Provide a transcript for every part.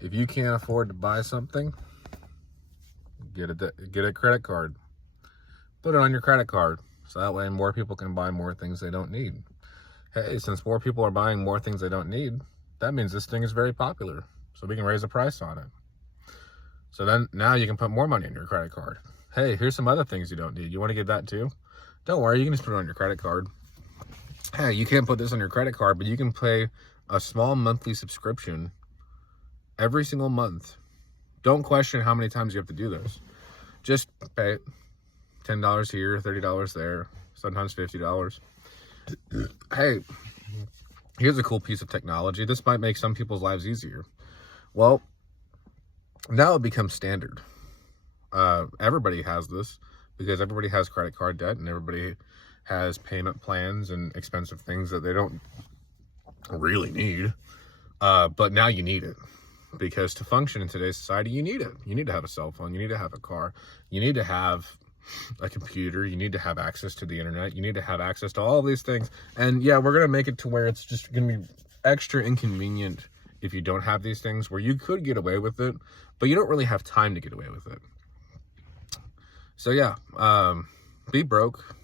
If you can't afford to buy something, get a credit card. Put it on your credit card, so that way more people can buy more things they don't need. Hey, since more people are buying more things they don't need, that means this thing is very popular, so we can raise the price on it. So then now you can put more money in your credit card. Hey, here's some other things you don't need. You want to get that too? Don't worry, you can just put it on your credit card. Hey, you can't put this on your credit card, but you can pay a small monthly subscription every single month. Don't question how many times you have to do this. Just pay it. $10 here, $30 there, sometimes $50. Hey, here's a cool piece of technology. This might make some people's lives easier. Well, now it becomes standard. Everybody has this because everybody has credit card debt and everybody has payment plans and expensive things that they don't really need. But now you need it because to function in today's society, you need it. You need to have a cell phone. You need to have a car. You need to have a computer. You need to have access to the internet. You need to have access to all these things. And yeah, we're going to make it to where it's just going to be extra inconvenient if you don't have these things, where you could get away with it, but you don't really have time to get away with it. So yeah, be broke.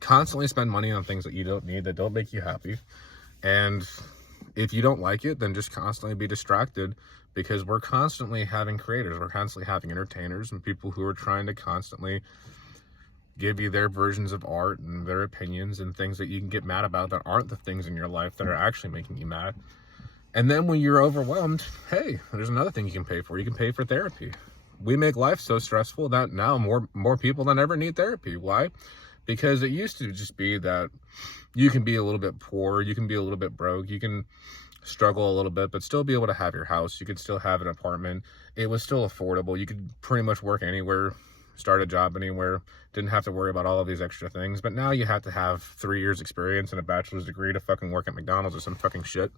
Constantly spend money on things that you don't need, that don't make you happy. And if you don't like it, then just constantly be distracted, because we're constantly having creators, we're constantly having entertainers and people who are trying to constantly give you their versions of art and their opinions and things that you can get mad about that aren't the things in your life that are actually making you mad. And then when you're overwhelmed, hey, there's another thing you can pay for. You can pay for therapy. We make life so stressful that now more people than ever need therapy. Why? Because it used to just be that you can be a little bit poor, you can be a little bit broke, you can struggle a little bit, but still be able to have your house. You could still have an apartment. It was still affordable. You could pretty much work anywhere, start a job anywhere, didn't have to worry about all of these extra things. But now you have to have 3 years experience and a bachelor's degree to fucking work at McDonald's or some fucking shit.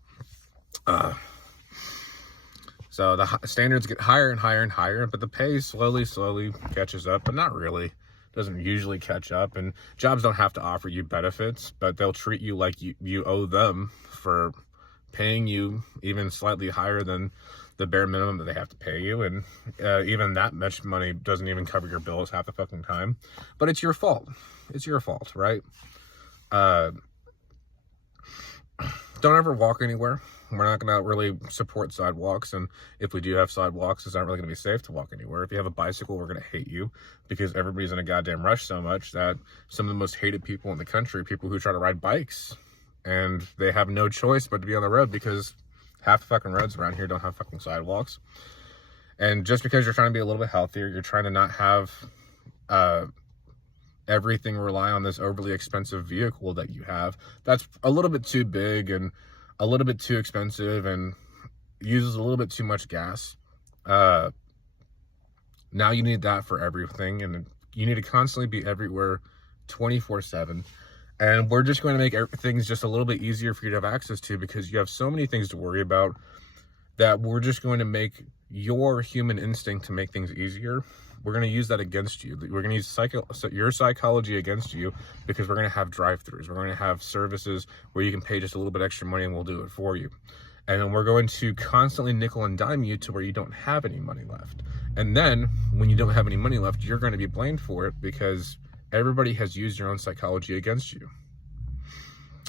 So the standards get higher and higher and higher, but the pay slowly catches up, but not really. Doesn't usually catch up, and jobs don't have to offer you benefits, but they'll treat you like you owe them for paying you even slightly higher than the bare minimum that they have to pay you. And even that much money doesn't even cover your bills half the fucking time. But it's your fault. It's your fault, right? Don't ever walk anywhere. We're not going to really support sidewalks, and if we do have sidewalks, it's not really going to be safe to walk anywhere. If you have a bicycle, we're going to hate you, because everybody's in a goddamn rush so much that some of the most hated people in the country, people who try to ride bikes, and they have no choice but to be on the road, because half the fucking roads around here don't have fucking sidewalks. And just because you're trying to be a little bit healthier, you're trying to not have everything rely on this overly expensive vehicle that you have that's a little bit too big and a little bit too expensive and uses a little bit too much gas. Now you need that for everything, and you need to constantly be everywhere 24/7. And we're just going to make things just a little bit easier for you to have access to, because you have so many things to worry about that we're just going to make your human instinct to make things easier. We're going to use that against you. We're going to use your psychology against you, because we're going to have drive-thrus. We're going to have services where you can pay just a little bit extra money and we'll do it for you. And then we're going to constantly nickel and dime you to where you don't have any money left. And then when you don't have any money left, you're going to be blamed for it, because everybody has used your own psychology against you.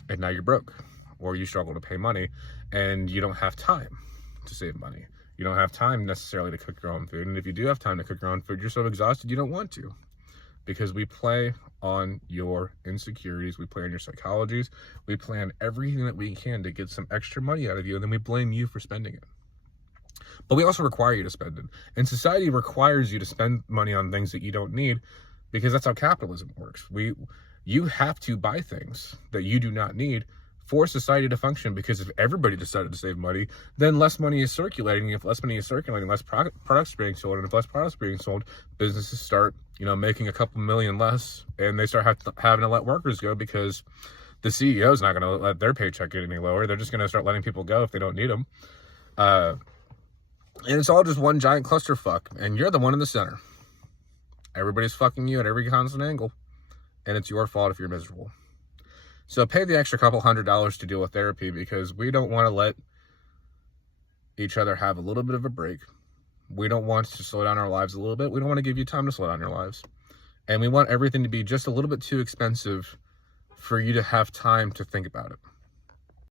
And now you're broke, or you struggle to pay money, and you don't have time to save money. You don't have time necessarily to cook your own food. And if you do have time to cook your own food, you're so exhausted you don't want to, because we play on your insecurities. We play on your psychologies. We play on everything that we can to get some extra money out of you, and then we blame you for spending it. But we also require you to spend it. And society requires you to spend money on things that you don't need, because that's how capitalism works. You have to buy things that you do not need for society to function, because if everybody decided to save money, then less money is circulating. If less money is circulating, less products are being sold, and if less products are being sold, businesses start, making a couple million less, and they start having to let workers go, because the CEO is not going to let their paycheck get any lower. They're just going to start letting people go if they don't need them. And it's all just one giant clusterfuck, and you're the one in the center. Everybody's fucking you at every constant angle, and it's your fault if you're miserable. So pay the extra couple $100s to deal with therapy, because we don't want to let, each other have a little bit of a break. We don't want to slow down our lives a little bit. We don't want to give you time to slow down your lives. And we want everything to be just a little bit too expensive for you to have time to think about it.